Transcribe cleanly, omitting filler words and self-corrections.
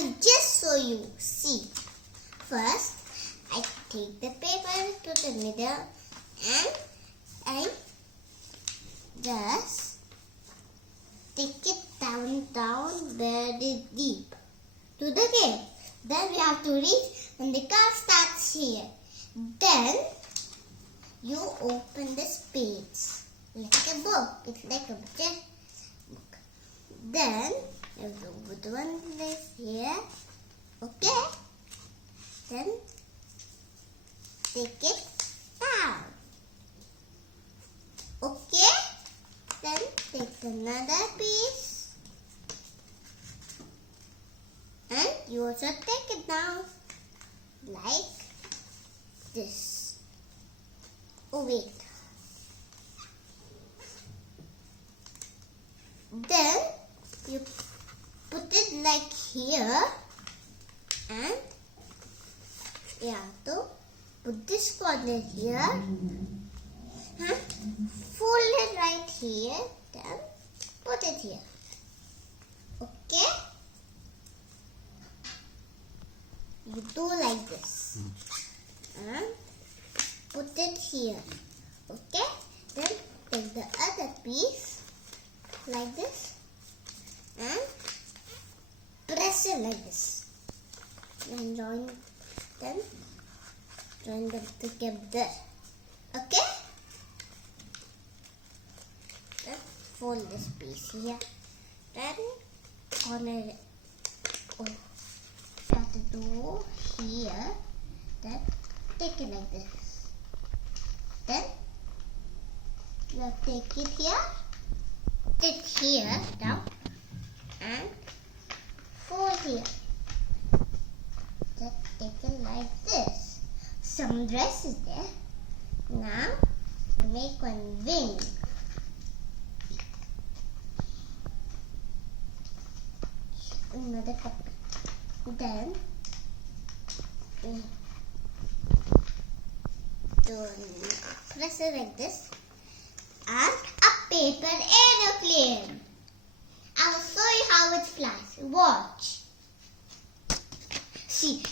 will just show you. See, first I take the paper to the middle and I just take it down very deep to the cave. Then we have to reach when the car starts here. Then you open this page like a book. It's like a book. Then you put one place here. Okay. Then take it down. Okay. Then take another piece. And you also take it down like this. Oh wait. Then you put it like here and you have to put this corner here. Fold it right here. Then put it here. Okay? You do like this. And put it here. Okay? Then take the other piece like this and press it like this. And join them together. Okay? Then fold this piece here. Then corner it. Oh, you have to do here. Then take it like this. Then you have to take it here. It here down and fold here. Just take it like this. Some dress is there. Now make one wing. Another cup. Then press it like this and a paper aeroplane. I will show you how it flies. Watch. See.